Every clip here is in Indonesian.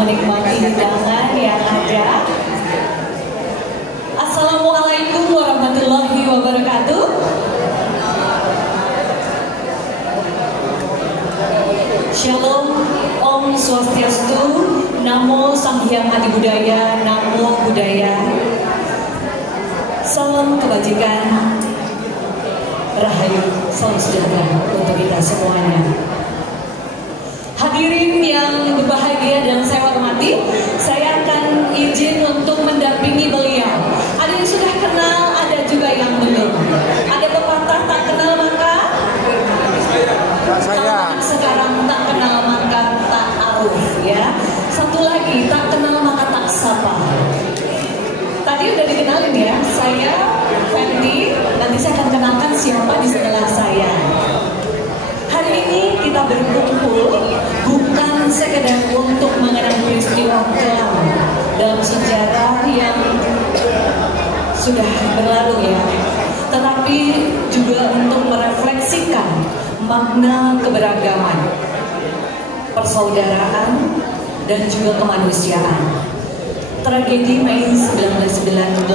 menikmati hidangan yang ada. Assalamualaikum warahmatullahi wabarakatuh. Shalom, Om Swastiastu, Namo Sang Hyang Adi Budaya, Namo Buddhaya. Salam kebajikan, Rahayu, salam sejahtera untuk kita semuanya. Hadirin yang berbahagia dan saya hormati, saya akan izin untuk mendampingi beliau. Ada yang sudah kenal, ada juga yang belum. Ada pepatah tak kenal maka sekarang tak kenal maka tak aruf, ya. Satu lagi, tak kenal maka tak sapa. Tadi udah dikenalin ya, saya Fendi. Nanti saya akan kenalkan siapa di sebelah saya. Hari ini kita berkumpul bukan sekedar untuk mengenang peristiwa kelam dalam sejarah yang sudah berlalu ya, tetapi juga untuk merefleksikan makna keberagaman, persaudaraan, dan juga kemanusiaan. Tragedi Mei 1998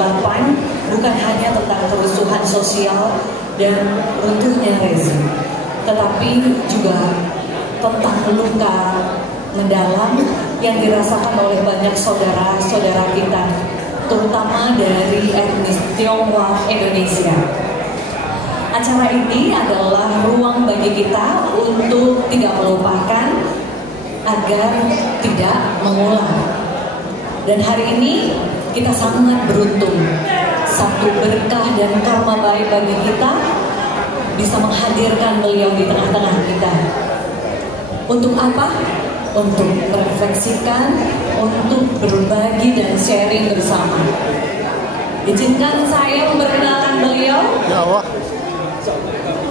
bukan hanya tentang kerusuhan sosial dan runtuhnya rezim, tetapi juga tentang luka mendalam yang dirasakan oleh banyak saudara-saudara kita, terutama dari etnis Tionghoa Indonesia. Acara ini adalah ruang bagi kita untuk tidak melupakan agar tidak mengulang. Dan hari ini kita sangat beruntung, satu berkah dan karma baik bagi kita bisa menghadirkan beliau di tengah-tengah kita. Untuk apa? Untuk merefleksikan, untuk berbagi dan sharing bersama. Izinkan saya memperkenalkan beliau.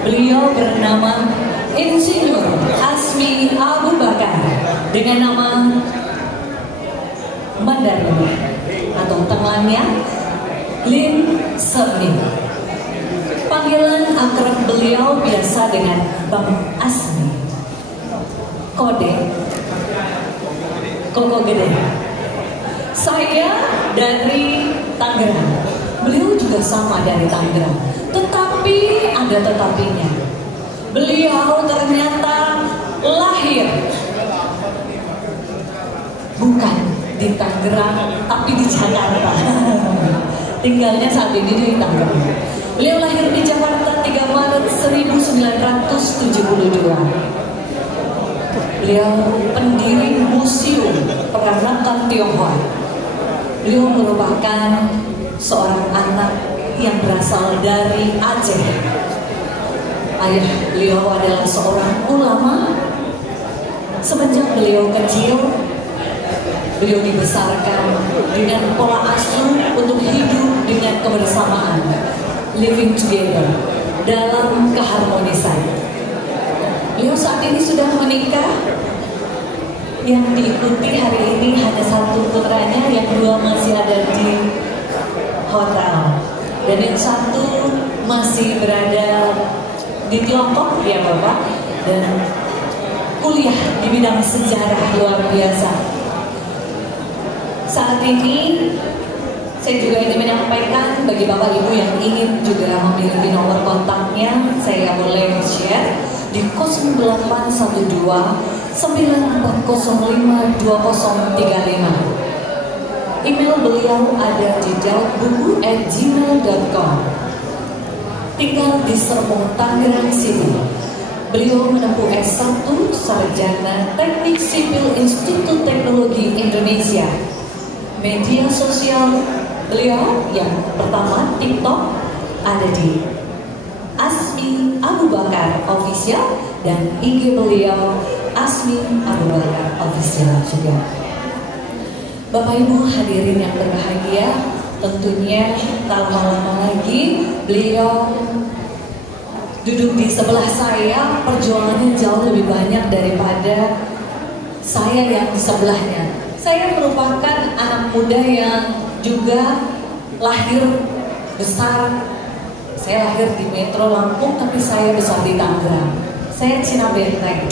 Beliau bernama Insinyur Asmi Abu Bakar dengan nama Mandarin atau tengahnya Lin Serni. Panggilan akrab beliau biasa dengan Bang Asmi. Kode Koko Gede. Saya dari Tangerang. Beliau juga sama dari Tangerang. Tetapi ada tetapinya. Beliau ternyata lahir bukan di Tangerang, tapi di Jakarta. Tinggalnya saat ini di Tangerang. Beliau lahir di Jakarta 3 Maret 1972. Beliau pendiri Museum Peranakan Tionghoa. Beliau merupakan seorang anak yang berasal dari Aceh. Ayah beliau adalah seorang ulama. Semenjak beliau kecil, beliau dibesarkan dengan pola asuh untuk hidup dengan kebersamaan, living together, dalam keharmonisan. Beliau saat ini sudah menikah. Yang diikuti hari ini hanya satu putranya, yang dua masih ada di hotel, dan yang satu masih berada di Tiongkok, ya Bapak, dan kuliah di bidang sejarah luar biasa. Saat ini saya juga ingin menyampaikan bagi Bapak Ibu yang ingin juga memiliki nomor kontaknya, saya boleh share di 0812 9405 2035. Email beliau ada di daudbuku@gmail.com. Tinggal di Serpong, Tangerang City. Beliau menempuh S1 Sarjana Teknik Sipil Institut Teknologi Indonesia. Media sosial beliau yang pertama TikTok ada di Asmi Abu Bakar Official, dan IG beliau Asmi Abu Bakar Official juga. Bapak Ibu hadirin yang berbahagia, tentunya tak lama-lama lagi beliau duduk di sebelah saya. Perjuangannya jauh lebih banyak daripada saya yang di sebelahnya. Saya merupakan anak muda yang juga lahir besar. Saya lahir di Metro Lampung, tapi saya besar di Tangerang. Saya Cina Benteng.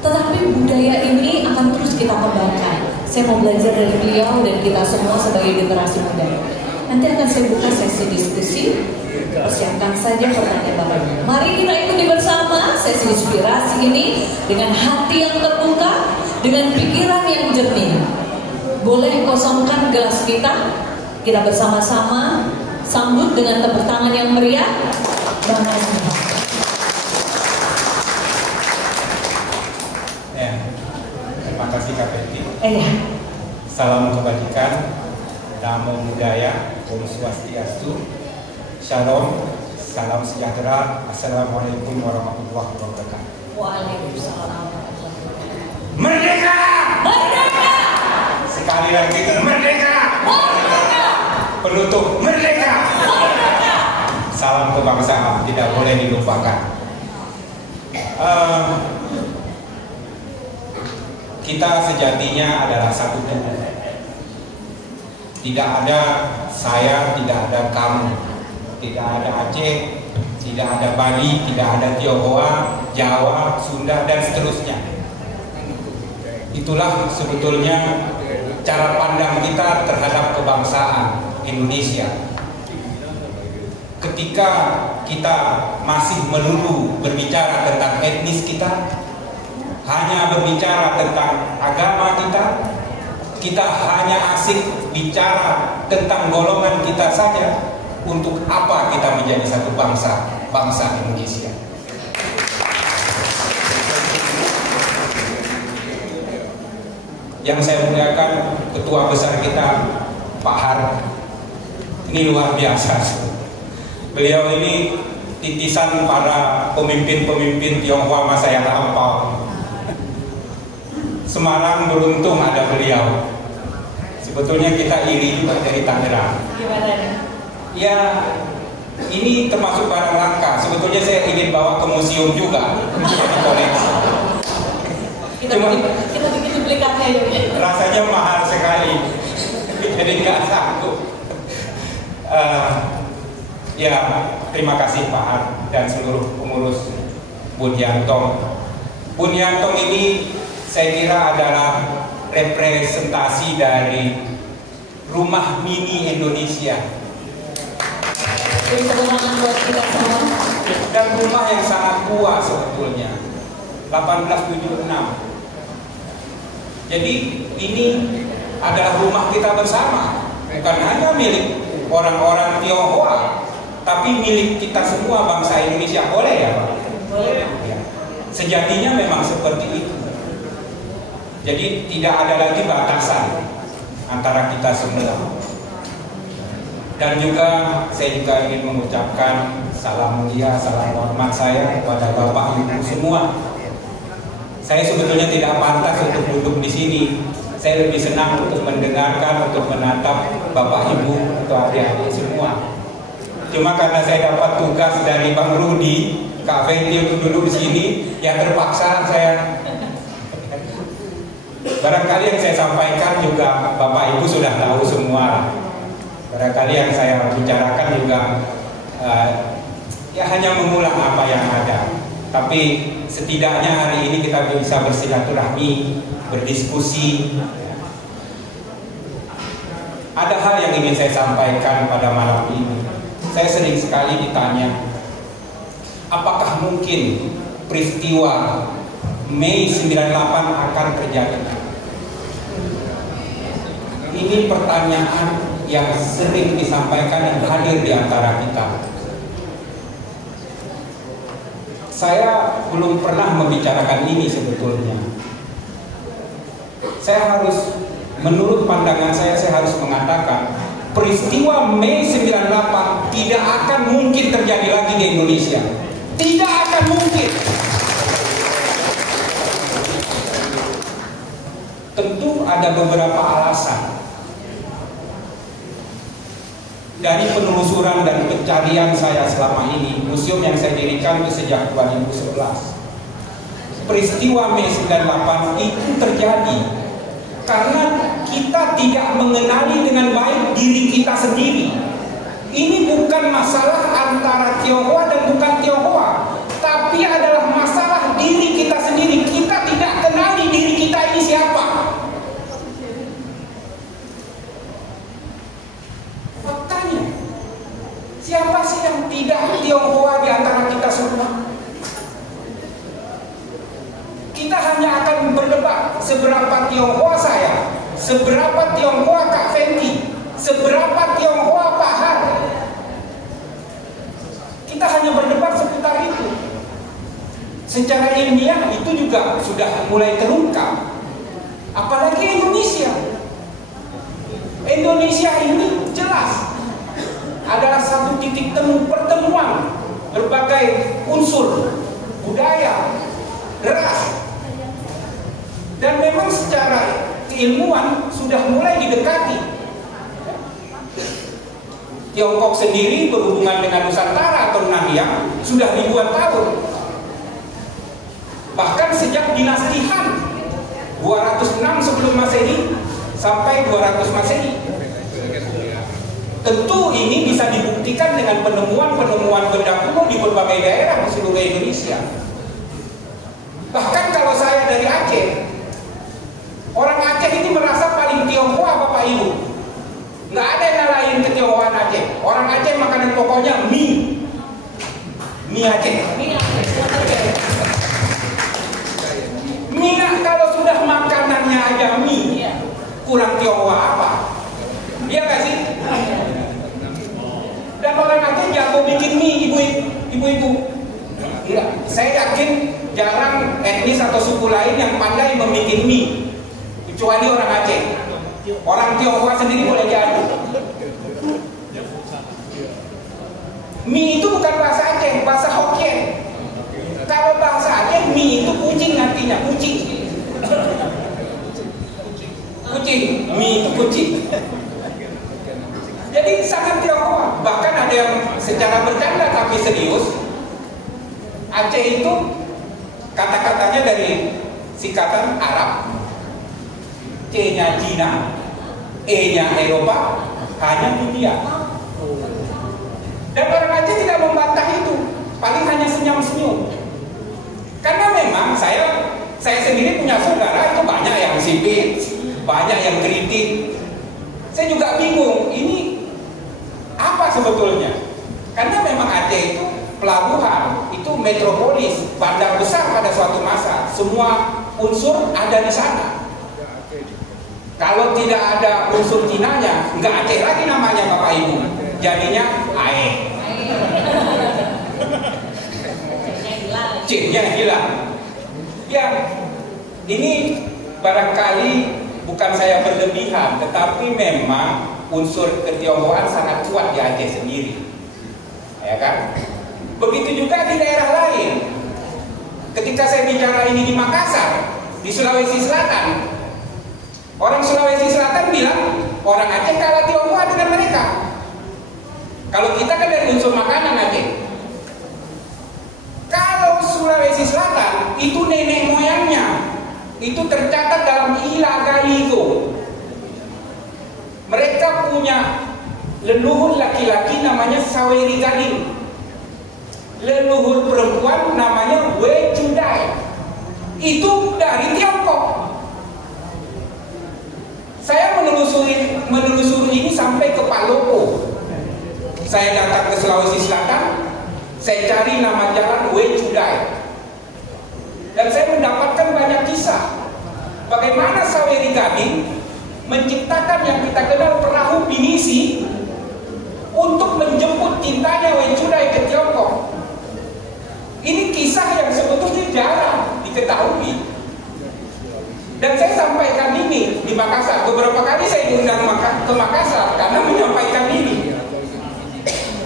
Tetapi budaya ini akan terus kita kembangkan. Saya mau belajar dari beliau dan kita semua sebagai generasi muda. Nanti akan saya buka sesi diskusi. Persiapkan saja pertanyaan Bapak Ibu. Mari kita ikuti bersama sesi inspirasi ini dengan hati yang terbuka, dengan pikiran yang jernih. Boleh kosongkan gelas kita. Kita bersama-sama sambut dengan tepuk tangan yang meriah. Bangga semua. Ya, terima kasih Kak Betty. Salam kebajikan, namo buddhaya, om swastiastu. Shalom, salam sejahtera, assalamualaikum warahmatullahi wabarakatuh. Waalaikumsalam. Merdeka! Merdeka! Sekali lagi merdeka! Merdeka! Penutup merdeka! Merdeka! Salam kebangsaan tidak boleh dilupakan. Kita sejatinya adalah satu tubuh. Tidak ada saya, tidak ada kamu. Tidak ada Aceh, tidak ada Bali, tidak ada Tionghoa, Jawa, Sunda, dan seterusnya. Itulah sebetulnya cara pandang kita terhadap kebangsaan Indonesia. Ketika kita masih melulu berbicara tentang etnis kita, hanya berbicara tentang agama kita hanya asik bicara tentang golongan kita saja. Untuk apa kita menjadi satu bangsa Indonesia? Yang saya muliakan ketua besar kita, Pak Har, ini luar biasa. Beliau ini titisan para pemimpin-pemimpin Tionghoa masa yang lampau. Semarang beruntung ada beliau. Sebetulnya kita iri juga dari Tangerang. Gimana? Ya, ini termasuk barang langka. Sebetulnya saya ingin bawa ke museum juga jadi koleksi. Kita bikin duplikatnya ya. Rasanya mahal sekali, jadi nggak sanggup. Ya, terima kasih Pak Har dan seluruh pengurus Bunyantong. Bunyantong ini saya kira adalah representasi dari rumah mini Indonesia. Dan rumah yang sangat kuat sebetulnya 1876. Jadi ini adalah rumah kita bersama, bukan hanya milik orang-orang Tionghoa, tapi milik kita semua bangsa Indonesia. Boleh ya Pak? Boleh. Ya. Sejatinya memang seperti itu. Jadi tidak ada lagi batasan antara kita semua. Dan juga saya juga ingin mengucapkan salam mulia, salam hormat saya kepada Bapak Ibu semua. Saya sebetulnya tidak pantas untuk duduk di sini. Saya lebih senang untuk mendengarkan, untuk menatap Bapak Ibu atau adik-adik semua. Cuma karena saya dapat tugas dari Bang Rudi, Kak Fenty untuk duduk di sini, ya terpaksa saya. Barangkali yang saya sampaikan juga Bapak Ibu sudah tahu semua. Barangkali yang saya bicarakan juga ya hanya mengulang apa yang ada. Tapi setidaknya hari ini kita bisa bersilaturahmi, berdiskusi. Ada hal yang ingin saya sampaikan pada malam ini. Saya sering sekali ditanya, apakah mungkin peristiwa Mei 98 akan terjadi? Ini pertanyaan yang sering disampaikan dan hadir di antara kita. Saya belum pernah membicarakan ini sebetulnya. Saya harus, menurut pandangan saya harus mengatakan peristiwa Mei 98 tidak akan mungkin terjadi lagi di Indonesia. Tidak akan mungkin. Tentu ada beberapa alasan. Dari penelusuran dan pencarian saya selama ini, museum yang saya dirikan itu sejak 2011. Peristiwa Mei 98 itu terjadi karena kita tidak mengenali dengan baik diri kita sendiri. Ini bukan masalah antara Tionghoa dan bukan Tionghoa, tapi adalah masalah diri kita sendiri. Kita tidak kenali diri kita ini siapa. Kita hanya akan berdebat seberapa Tionghoa saya, seberapa Tionghoa Kak Fenty, seberapa Tionghoa Pak Har. Kita hanya berdebat seputar itu. Secara ilmiah itu juga sudah mulai terungkap. Apalagi Indonesia. Indonesia ini jelas adalah satu titik temu pertemuan berbagai unsur budaya, ras. Dan memang secara keilmuan sudah mulai didekati. Tiongkok sendiri berhubungan dengan Nusantara atau Nahliang sudah ribuan tahun. Bahkan sejak dinasti Han 206 sebelum Masehi sampai 200 Masehi. Tentu ini bisa dibuktikan dengan penemuan-penemuan benda kuno di berbagai daerah di seluruh Indonesia. Bahkan kalau saya dari Aceh, orang Aceh ini merasa paling Tionghoa Bapak Ibu. Nggak ada yang lain ketionghoaan Aceh. Orang Aceh makanan pokoknya mie. Mie Aceh. Mie kalau sudah makanannya aja mie, kurang Tionghoa apa? Iya nggak sih? Dan orang Aceh jago bikin mie, ibu-ibu. Saya yakin jarang etnis atau suku lain yang pandai membuat mie, kecuali orang Aceh. Orang Tionghoa sendiri boleh jadi. Mie itu bukan bahasa Aceh, bahasa Hokkien. Kalau bahasa Aceh, mie itu kucing artinya, kucing. Kucing, mie itu kucing. Jadi sangat Tionghoa. Bahkan ada yang secara bercanda tapi serius, Aceh itu kata-katanya dari singkatan Arab, C-nya Cina, E-nya Eropa, H-nya dunia. Dan orang Aceh tidak membantah itu, paling hanya senyum-senyum. Karena memang saya sendiri punya saudara itu banyak yang sipit, banyak yang kritik. Saya juga bingung, ini apa sebetulnya? Karena memang Aceh itu pelabuhan, itu metropolis, bandar besar pada suatu masa. Semua unsur ada di sana. Kalau tidak ada unsur Cinanya, nggak Aceh lagi namanya Bapak Ibu. Jadinya AE. C-nya hilang. Ya, ini barangkali bukan saya berlebihan, tetapi memang unsur ketionghoaan sangat kuat di Aceh sendiri. Ya kan? Begitu juga di daerah lain. Ketika saya bicara ini di Makassar, di Sulawesi Selatan, orang Sulawesi Selatan bilang orang Aceh kalah Tionghoa dengan mereka. Kalau kita kan dari unsur makanan Aceh. Kalau Sulawesi Selatan itu nenek moyangnya itu tercatat dalam Ila Galigo. Mereka punya leluhur laki-laki namanya Saweri Gading. Leluhur perempuan namanya Wei Chudai. Itu dari Tiongkok. Saya menelusuri ini sampai ke Palopo. Saya datang ke Sulawesi Selatan, saya cari nama jalan Wei Chudai. Dan saya mendapatkan banyak kisah bagaimana Saweri Gading menciptakan yang kita kenal perahu pinisi untuk menjemput cintanya Wei Chudai ke Tiongkok. Ini kisah yang sebetulnya jarang diketahui. Dan saya sampaikan ini di Makassar. Beberapa kali saya diundang ke Makassar karena menyampaikan ini.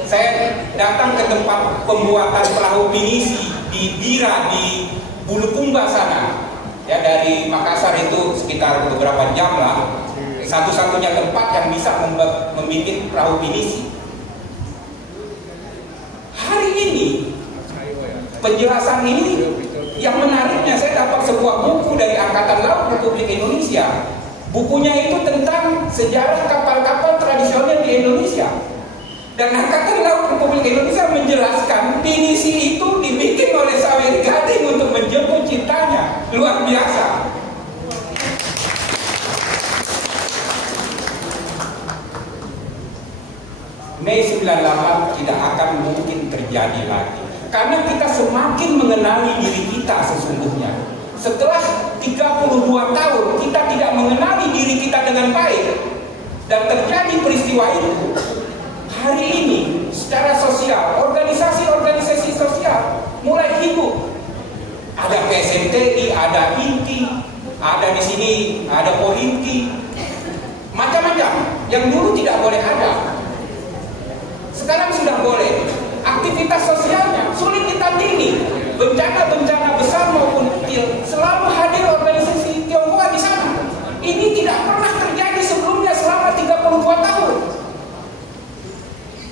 Saya datang ke tempat pembuatan perahu pinisi di Bira di Bulukumba sana. Ya, dari Makassar itu sekitar beberapa jam lah. Satu-satunya tempat yang bisa membuat perahu pinisi. Hari ini penjelasan ini yang menariknya, saya dapat sebuah buku dari Angkatan Laut Republik Indonesia. Bukunya itu tentang sejarah kapal-kapal tradisional di Indonesia. Dan Angkatan Laut Republik Indonesia menjelaskan pinisi itu dibikin oleh Saweri Gading untuk menjemput cintanya. Luar biasa. Mei 98 tidak akan mungkin terjadi lagi. Karena kita semakin mengenali diri kita sesungguhnya. Setelah 32 tahun kita tidak mengenali diri kita dengan baik dan terjadi peristiwa itu, hari ini secara sosial, organisasi-organisasi sosial mulai hidup. Ada PSMTI, ada INTI, ada di sini, ada Polinti, macam-macam yang dulu tidak boleh ada. Sekarang sudah boleh. Aktivitas sosialnya sulit ditandingi. Bencana-bencana besar maupun kecil selalu hadir organisasi Tionghoa di sana. Ini tidak pernah terjadi sebelumnya selama 32 tahun.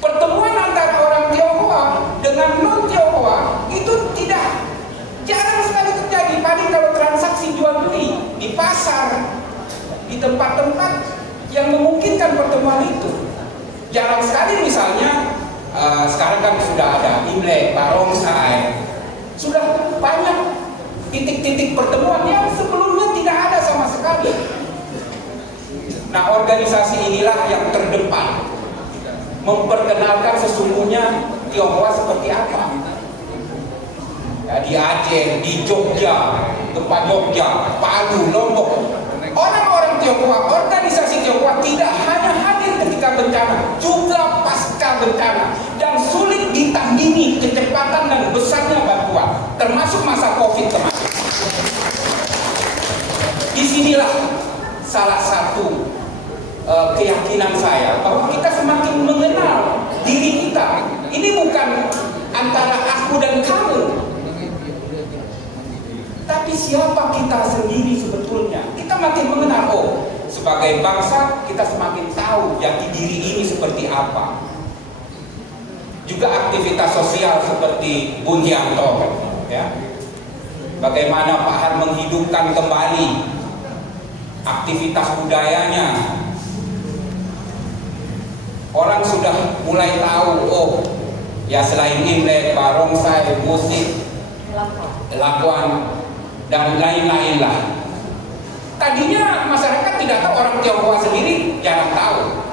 Pertemuan antara orang Tionghoa dengan non-Tionghoa itu jarang sekali terjadi. Paling kalau transaksi jual beli di pasar, di tempat-tempat yang memungkinkan pertemuan itu. Jarang sekali misalnya sekarang kan sudah ada Imlek, Barongsai, sudah banyak titik-titik pertemuan yang sebelumnya tidak ada sama sekali. Nah, organisasi inilah yang terdepan memperkenalkan sesungguhnya Tionghoa seperti apa. Ya, di Aceh, di Jogja, tempat Jogja, Palu, Lombok, orang-orang Tionghoa, organisasi Tionghoa tidak hanya hadir ketika bencana, juga pasca bencana, dan sulit ditandingi kecepatan dan besarnya bantuan, termasuk masa COVID kemarin. Disinilah salah satu keyakinan saya bahwa kita semakin mengenal diri kita. Ini bukan antara aku dan kamu, tapi siapa kita sendiri sebetulnya. Kita makin mengenal, sebagai bangsa kita semakin tahu jati diri ini seperti apa. Juga aktivitas sosial seperti Bung Yanto, ya. Bagaimana Pak Har menghidupkan kembali aktivitas budayanya. Orang sudah mulai tahu, ya selain Imlek, Barongsai, musik, lakuan, dan lain-lain lah. Tadinya masyarakat tidak tahu, orang Tionghoa sendiri jarang tahu,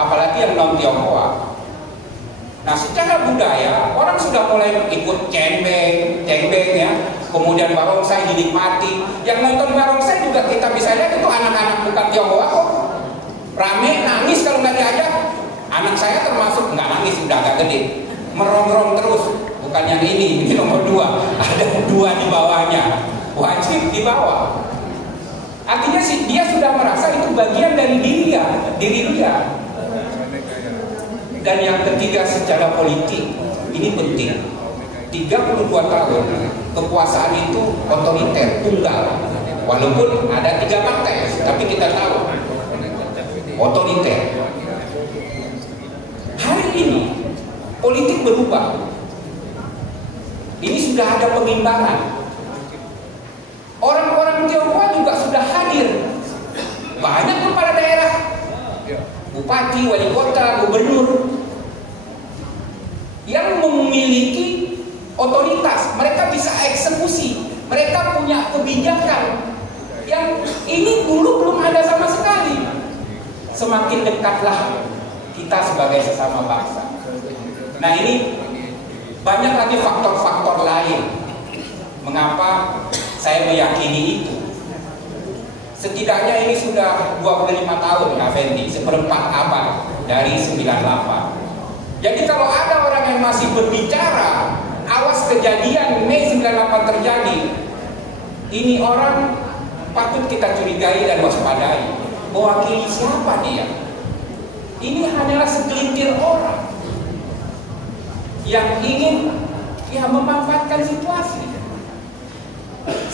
apalagi yang non Tionghoa. Nah, secara budaya orang sudah mulai ikut cengbeng ya, kemudian barongsai dinikmati. Yang nonton barongsai juga kita bisa lihat itu anak-anak bukan Tionghoa kok, rame nangis kalau nggak diajak. Anak saya termasuk nggak nangis, udah agak gede, merongrong terus. Bukan yang ini nomor 2, ada 2 di bawahnya, wajib dibawa. Artinya sih dia sudah merasa itu bagian dari diri dia. Dan yang ketiga, secara politik ini penting. 32 tahun kekuasaan itu otoriter, tunggal. Walaupun ada 3 partai, tapi kita tahu otoriter. Hari ini politik berubah. Ini sudah ada pengimbangan. Orang-orang Tionghoa juga sudah hadir. Banyak kepala daerah, bupati, wali kota, gubernur yang memiliki otoritas. Mereka bisa eksekusi, mereka punya kebijakan yang ini dulu belum ada sama sekali. Semakin dekatlah kita sebagai sesama bangsa. Nah, ini banyak lagi faktor-faktor lain mengapa saya meyakini itu. Setidaknya ini sudah 25 tahun, Kak Fendi, seperempat abad dari 98. Jadi kalau ada orang yang masih berbicara, awas kejadian Mei 98 terjadi, ini orang patut kita curigai dan waspadai. Mewakili siapa dia? Ini hanyalah segelintir orang yang ingin memanfaatkan situasi.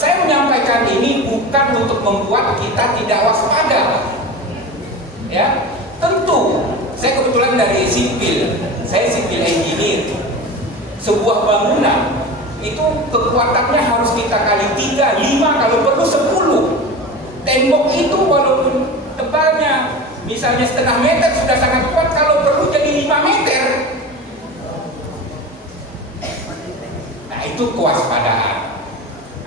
Saya menyampaikan ini bukan untuk membuat kita tidak waspada. Ya, tentu saya kebetulan dari sipil, saya sipil engineer. Sebuah bangunan itu kekuatannya harus kita kali 3, 5, kalau perlu 10. Tembok itu walaupun tebalnya misalnya setengah meter sudah sangat kuat, kalau perlu jadi 5 meter. Nah, itu kewaspadaan.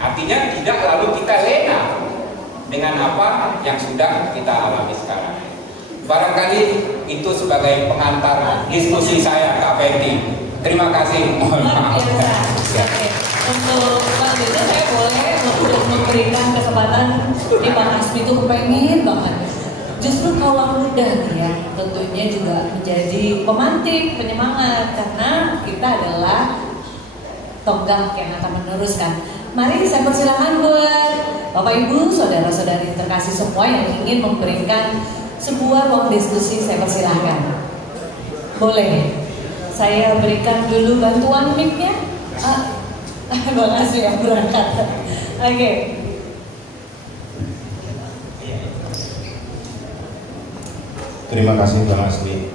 Artinya tidak lalu kita lena dengan apa yang sudah kita alami sekarang. Barangkali itu sebagai pengantar diskusi saya, Kak Fendi. Terima kasih. Mohon maaf. Luar biasa. Oke. Untuk Bang Dede saya boleh kesempatan ini Bang Asmi itu kepengen banget. Justru kaula muda nih ya, tentunya juga menjadi pemantik, penyemangat karena kita adalah tonggak yang akan meneruskan. Mari saya persilahkan buat Bapak Ibu, saudara-saudari terkasih semua yang ingin memberikan sebuah ruang diskusi, saya persilahkan. Boleh, saya berikan dulu bantuan mic-nya. Bang Asmi yang berangkat. Oke. Terima kasih Bang Asmi.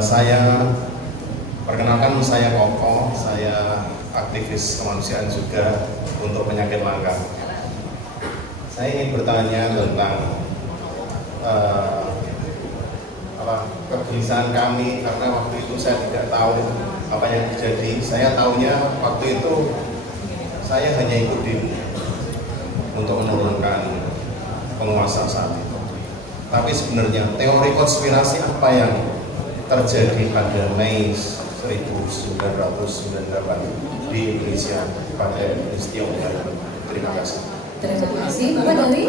Saya perkenalkan, saya Koko, saya aktivis kemanusiaan juga untuk penyakit langka. Saya ingin bertanya tentang kegelisahan kami karena waktu itu saya tidak tahu apa yang terjadi. Saya tahunya waktu itu saya hanya ikut untuk menurunkan penguasa saat itu. Tapi sebenarnya teori konspirasi apa yang terjadi pada Mei 1998 di Indonesia pada peristiwa itu? Terima kasih. Terima kasih. Bapak dari?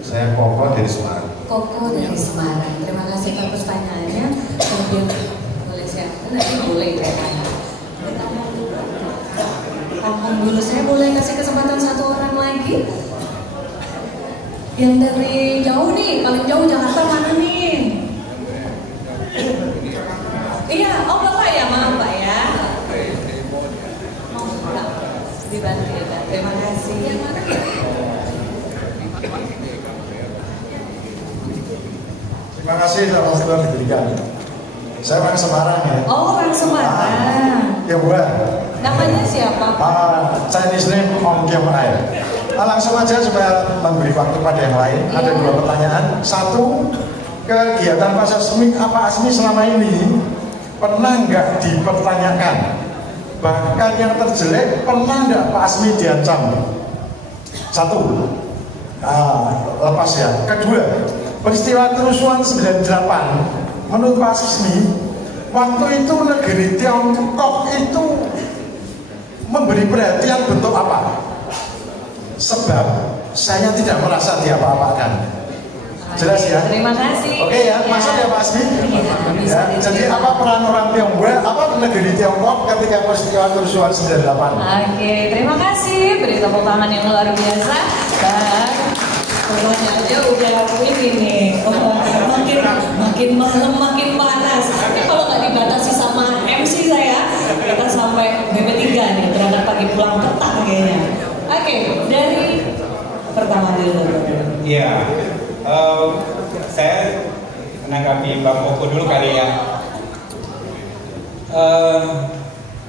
Saya Koko dari Semarang. Koko dari Semarang. Terima kasih atas pertanyaannya. Kemudian boleh siapkan, nanti boleh bertanya. Tampung dulu, saya boleh kasih kesempatan satu orang lagi. Yang dari jauh nih, paling jauh Jakarta mana nih? Iya, oh Bapak ya, maaf Pak ya. Mau enggak? Dibantu ya Pak, terima kasih. Yang mana ya? Terima kasih sama telah diberikan. Saya orang Semarang ya. Oh, orang Semarang. Ya buat. Namanya siapa? Chinese name Ong Kiong Rai. Langsung aja supaya memberi waktu pada yang lain. Iya. Ada dua pertanyaan. Satu, kegiatan Pak Asmi selama ini pernah nggak dipertanyakan? Bahkan yang terjelek, pernah nggak Pak Asmi diancam? Satu, lepas ya. Kedua, peristiwa kerusuhan 98 menurut Pak Asmi, waktu itu negeri Tiongkok itu memberi perhatian bentuk apa? Sebab saya tidak merasa diapa-apakan. Jelas ya? Terima kasih. Oke ya, masuk ya Pak Asmi? Bisa Ya, jadi apa peran orang Tionghoa, apa negeri Tiongkok ketika peristiwa kerusuhan 98? Oke, terima kasih. Beri tepuk tangan yang luar biasa. Dan pokoknya aja udah ini nih. Makin malam makin panas. Tapi kalau nggak dibatasi sama MC saya, kita sampai BP3 nih. Berangkat pagi pulang petang kayaknya. Oke, dari pertama dulu. Iya, saya menanggapi Bang Koko dulu kali ya.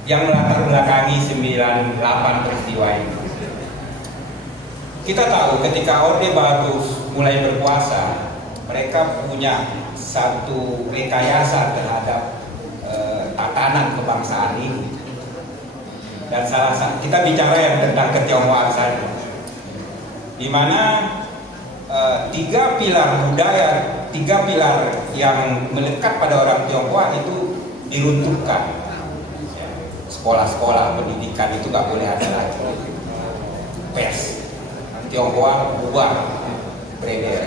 Yang melatar belakangi 98 peristiwa ini. Kita tahu ketika Orde Baru mulai berkuasa, mereka punya satu rekayasa terhadap tatanan kebangsaan ini. Dan salah satu, kita bicara yang tentang ketionghoaan saja, di mana tiga pilar budaya, tiga pilar yang melekat pada orang Tionghoa itu diruntuhkan. Sekolah-sekolah pendidikan itu nggak boleh ada lagi. Pers Tionghoa bubar, beredar.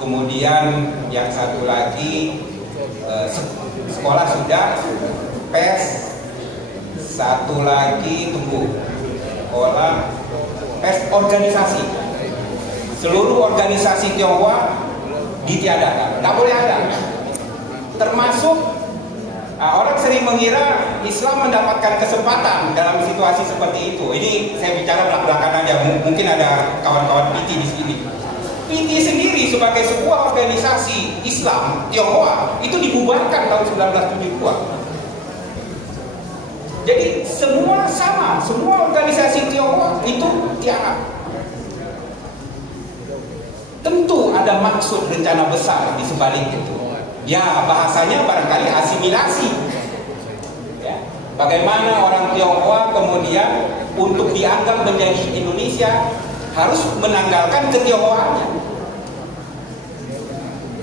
Kemudian yang satu lagi sekolah sudah, pers. Satu lagi tunggu, sekolah, pers, organisasi. Seluruh organisasi Tionghoa ditiadakan, tak boleh ada. Termasuk orang sering mengira Islam mendapatkan kesempatan dalam situasi seperti itu. Ini saya bicara belak-belakan aja. Mungkin ada kawan-kawan PT di sini. PT sendiri sebagai sebuah organisasi Islam Tionghoa itu dibubarkan tahun 1972. Jadi semua sama, semua organisasi Tionghoa itu tiara. Tentu ada maksud rencana besar di sebalik itu. Ya, bahasanya barangkali asimilasi. Ya. Bagaimana orang Tionghoa kemudian untuk dianggap menjadi Indonesia harus menanggalkan ketionghoaannya.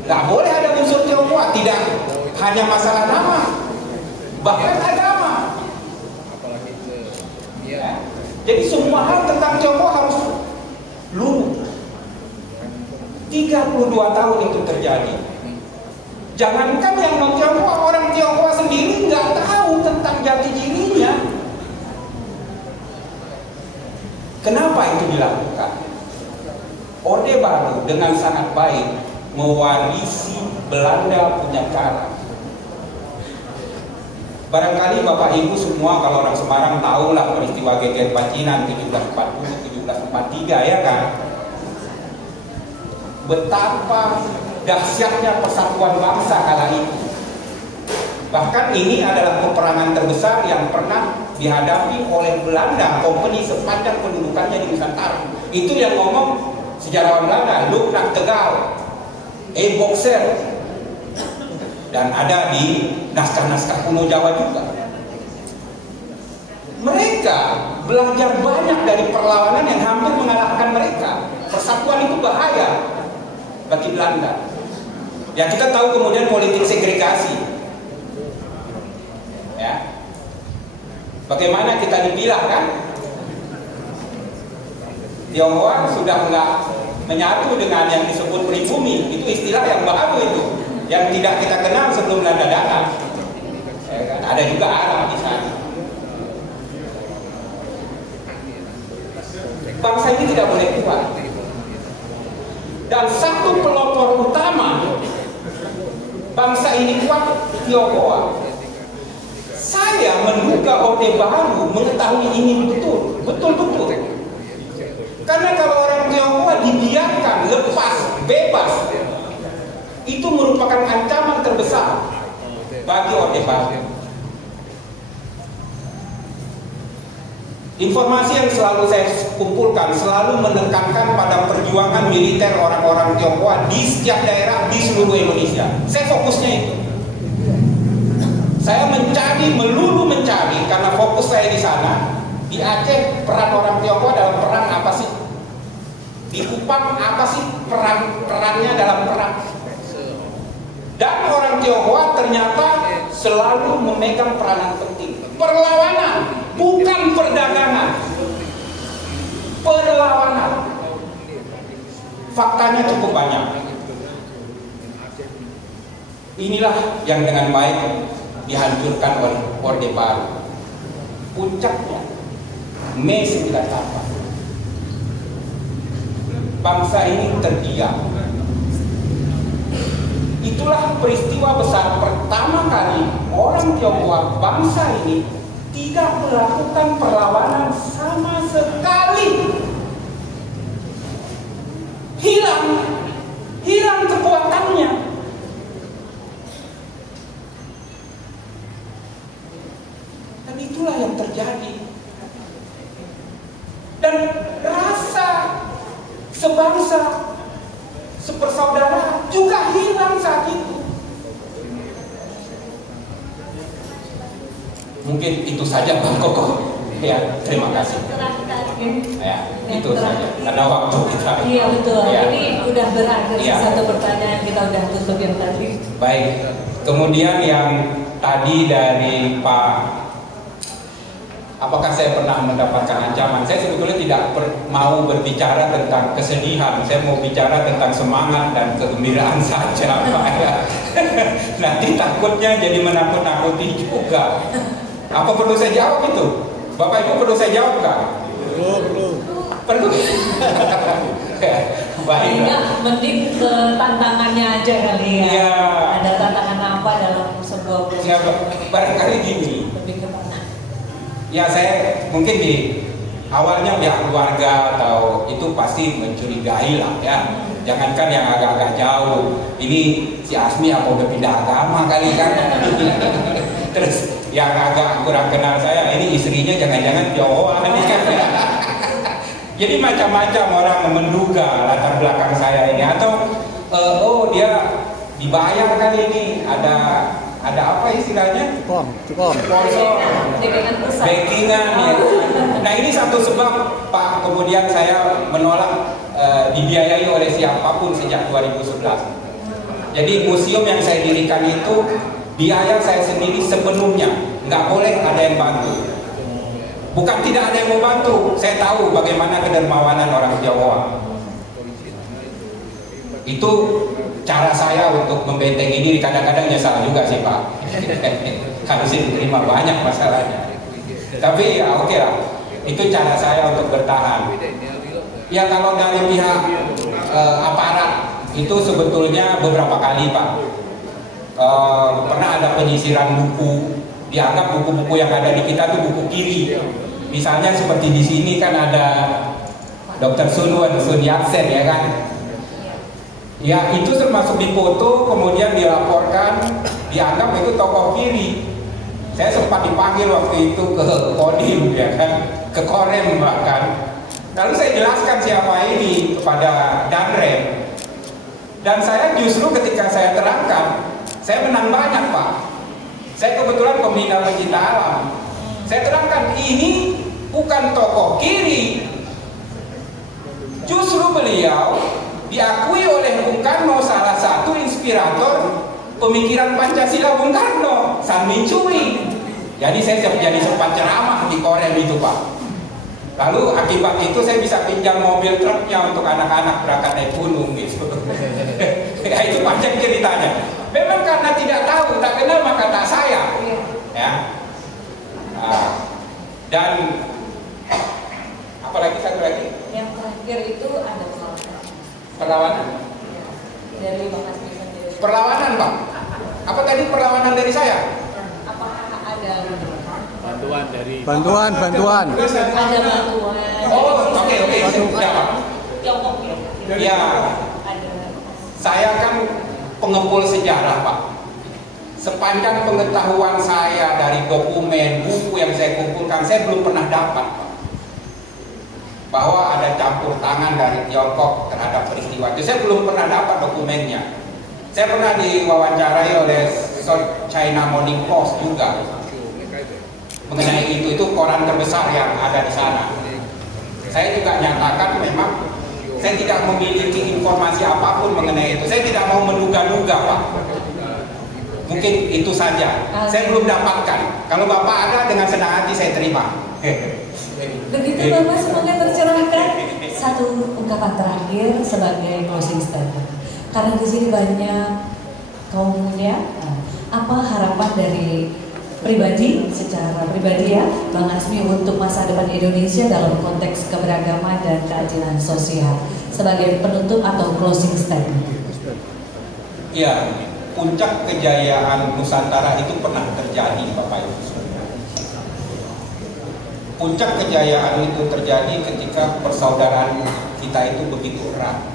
Nggak boleh ada unsur Tionghoa, tidak hanya masalah nama, bahkan agama. Ya. Jadi semua hal tentang Tionghoa harus lupa. 62 tahun itu terjadi. Jangankan yang non Tionghoa, orang Tionghoa sendiri nggak tahu tentang jati dirinya. Kenapa itu dilakukan? Orde Baru dengan sangat baik mewarisi Belanda punya cara. Barangkali Bapak Ibu semua kalau orang Semarang tahulah peristiwa Geger Pacinan 1740-1743 ya kan? Betapa dahsyatnya persatuan bangsa kala itu. Bahkan ini adalah peperangan terbesar yang pernah dihadapi oleh Belanda Kompeni sepanjang pendudukannya di Nusantara. Itu yang ngomong sejarawan Belanda, Luk Nak Tegal, Boxer. Dan ada di naskah-naskah kuno Jawa juga. Mereka belajar banyak dari perlawanan yang hampir mengalahkan mereka. Persatuan itu bahaya bagi Belanda. Ya kita tahu kemudian politik segregasi. Ya. Bagaimana kita dipilah kan? Tionghoa sudah nggak menyatu dengan yang disebut pribumi. Itu istilah yang baru itu. Yang tidak kita kenal sebelum Belanda datang. Ya kan? Ada juga Arab di sana. Bangsa ini tidak boleh kuat. Dan satu pelopor utama bangsa ini kuat Tionghoa. Saya menduga Orde Baru mengetahui ini betul-betul. Karena kalau orang Tionghoa dibiarkan lepas, bebas, itu merupakan ancaman terbesar bagi Orde Baru. Informasi yang selalu saya kumpulkan selalu menekankan pada perjuangan militer orang-orang Tionghoa di setiap daerah di seluruh Indonesia. Saya fokusnya itu. Saya melulu mencari karena fokus saya di sana. Di Aceh peran orang Tionghoa dalam perang apa sih? Di Kupang apa sih perannya dalam perang? Dan orang Tionghoa ternyata selalu memegang peranan penting. Perlawanan, bukan perdagangan. Perlawanan. Faktanya cukup banyak. Inilah yang dengan baik dihancurkan oleh Orde Baru. Puncaknya Mei 98. Bangsa ini terdiam. Itulah peristiwa besar pertama kali orang Tionghoa bangsa ini tidak melakukan perlawanan sama sekali. Hilang kekuatannya. Dan itulah yang terjadi. Dan rasa sebangsa, sepersaudara juga hilang saat itu. Mungkin itu saja Bang Koko. Ya, terima kasih. Ya, itu saja. Karena waktu kita. Iya betul. Ya. Ini udah berakhir Ya. satu pertanyaan kita udah tutup yang tadi. Baik. Kemudian yang tadi dari Pak, apakah saya pernah mendapatkan ancaman? Saya sebetulnya tidak mau berbicara tentang kesedihan. Saya mau bicara tentang semangat dan kegembiraan saja, Pak. Nanti takutnya jadi menakut-nakuti juga. Apa perlu saya jawab itu? Bapak Ibu perlu saya jawab nggak? Perlu. Baik. Enggak, mending ke tantangannya aja kali ya. Iya. Ada tantangan apa dalam sebuah proses? Ya, barangkali gini. Lebih ke mana? Ya saya mungkin di awalnya pihak keluarga atau itu pasti mencurigai lah ya. Jangankan yang agak-agak jauh. Ini si Asmi apa udah pindah agama kali kan? Terus yang agak kurang kenal saya, ini istrinya jangan-jangan Tionghoa nih kan? Jadi macam-macam orang menduga latar belakang saya ini atau oh dia dibayar kali ini ada apa istilahnya? Sponsor, backingan ya. Nah ini satu sebab Pak kemudian saya menolak dibiayai oleh siapapun sejak 2011. Jadi museum yang saya dirikan itu biaya saya sendiri sepenuhnya, nggak boleh ada yang bantu. Bukan tidak ada yang mau bantu, saya tahu bagaimana kedermawanan orang Tionghoa. Itu cara saya untuk membentengi diri. Kadang-kadang nyesal juga sih Pak. Harusnya diterima banyak masalahnya. Tapi ya oke lah. Itu cara saya untuk bertahan. Ya kalau dari pihak aparat itu sebetulnya beberapa kali Pak. Pernah ada penyisiran buku. Dianggap buku-buku yang ada di kita tuh buku kiri. Misalnya seperti di sini kan ada Dr. Sun Yat-sen ya kan. Ya itu termasuk dipoto, kemudian dilaporkan, dianggap itu tokoh kiri. Saya sempat dipanggil waktu itu ke Kodim ya kan, ke Korem bahkan. Lalu saya jelaskan siapa ini kepada Danrem. Dan saya justru ketika saya terangkan, saya menang banyak Pak. Saya kebetulan pembina pencinta alam. Saya terangkan ini bukan tokoh kiri. Justru beliau diakui oleh Bung Karno salah satu inspirator pemikiran Pancasila Bung Karno, San Min Chui. Jadi saya jadi sempat ceramah di Korem itu Pak. Lalu akibat itu saya bisa pinjam mobil truknya untuk anak-anak berangkat naik gunung gitu. Ya itu panjang ceritanya. Memang karena tidak tahu, tak kenal maka tak sayang. Ya. Dan apalagi satu lagi? Yang terakhir itu ada perlawanan. Dari Bang Hasbi sendiri. Perlawanan Pak. Apa tadi perlawanan dari saya? Apakah ada bantuan dari bantuan ada bantuan? Oh oke sudah Pak. Tiongkok ya. Ya. Ada. Saya kan pengepul sejarah Pak. Sepanjang pengetahuan saya dari dokumen, buku yang saya kumpulkan, saya belum pernah dapat Pak, bahwa ada campur tangan dari Tiongkok terhadap peristiwa itu. Saya belum pernah dapat dokumennya. Saya pernah diwawancarai oleh South China Morning Post juga mengenai itu koran terbesar yang ada di sana. Saya juga nyatakan memang saya tidak memiliki informasi apapun mengenai itu. Saya tidak mau menduga-duga Pak. Mungkin itu saja. Saya belum dapatkan. Kalau Bapak ada, dengan senang hati saya terima. Begitu Bapak, semoga tercerahkan. Satu ungkapan terakhir sebagai closing statement. Karena di sini banyak kaum muda, apa harapan dari pribadi, secara pribadi ya, Bang Hasbi untuk masa depan Indonesia dalam konteks keberagaman dan keadilan sosial sebagai penutup atau closing statement? Ya, puncak kejayaan Nusantara itu pernah terjadi Bapak Ibu. Puncak kejayaan itu terjadi ketika persaudaraan kita itu begitu erat.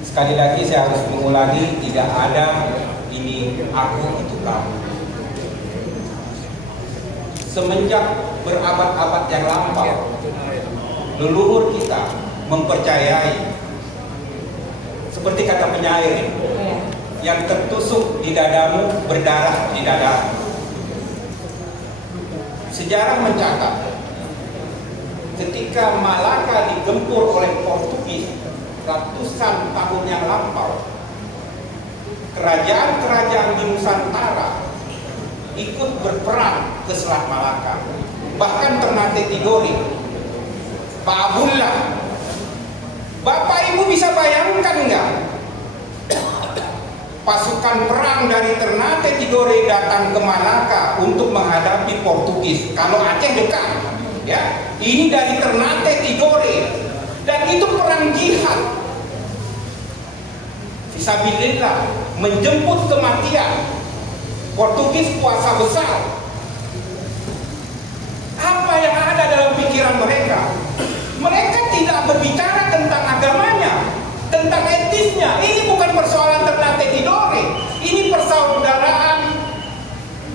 Sekali lagi saya harus mengulangi, tidak ada ini aku itu kamu. Semenjak berabad-abad yang lampau, leluhur kita mempercayai, seperti kata penyair, yang tertusuk di dadamu berdarah di dadamu. Sejarah mencatat ketika Malaka digempur oleh Portugis ratusan tahun yang lampau, kerajaan-kerajaan di Nusantara ikut berperang ke Selat Malaka, bahkan Ternate Tidore, Pak Abdullah. Bapak Ibu bisa bayangkan nggak? Pasukan perang dari Ternate Tidore datang ke Malaka untuk menghadapi Portugis. Kalau Aceh dekat, ya. Ini dari Ternate Tidore, dan itu perang jihad. Fisabilillah, menjemput kematian. Portugis kuasa besar. Apa yang ada dalam pikiran mereka? Mereka tidak berbicara tentang agamanya, tentang etisnya. Ini bukan persoalan Ternate Tidore. Ini persaudaraan,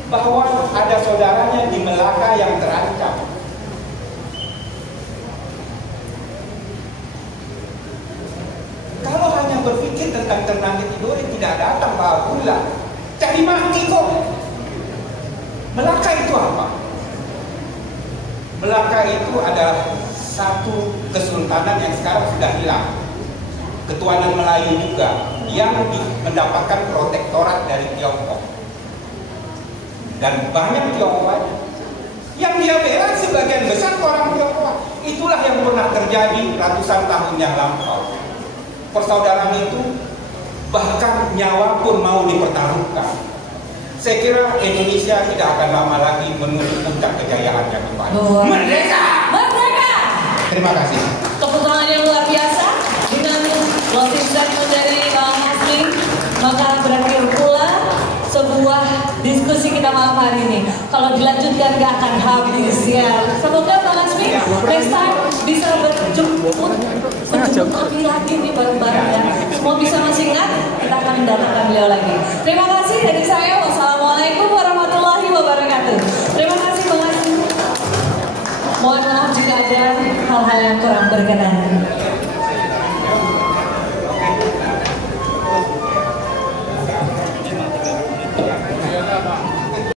bahwa ada saudaranya di Melaka yang terancam. Kalau hanya berpikir tentang Ternate Tidore, tidak datang Pak Abdullah. Cari mati kok. Melaka itu apa? Melaka itu adalah satu kesultanan yang sekarang sudah hilang. Ketuanan Melayu juga yang mendapatkan protektorat dari Tiongkok. Dan banyak Tionghoa yang dia bela, sebagian besar orang Tionghoa. Itulah yang pernah terjadi ratusan tahun yang lampau. persaudaraan itu bahkan nyawa pun mau dipertaruhkan. Saya kira Indonesia tidak akan lama lagi menuju puncak kejayaannya kembali. Merdeka! Merdeka! Terima kasih. Tepuk tangan yang luar biasa dengan closing statement dari Bang Hasmi. Maka berakhir pula sebuah diskusi kita malam hari ini. Kalau dilanjutkan gak akan habis ya. Semoga Bang Hasmi next time bisa berjemput lagi nih bareng-bareng ya. Semua bisa masih ingat, kita akan mendatangkan beliau lagi. Terima kasih dari saya. Wassalamualaikum warahmatullahi wabarakatuh. Terima kasih Bang Hasmi. Mohon maaf jika ada hal-hal yang kurang berkenan.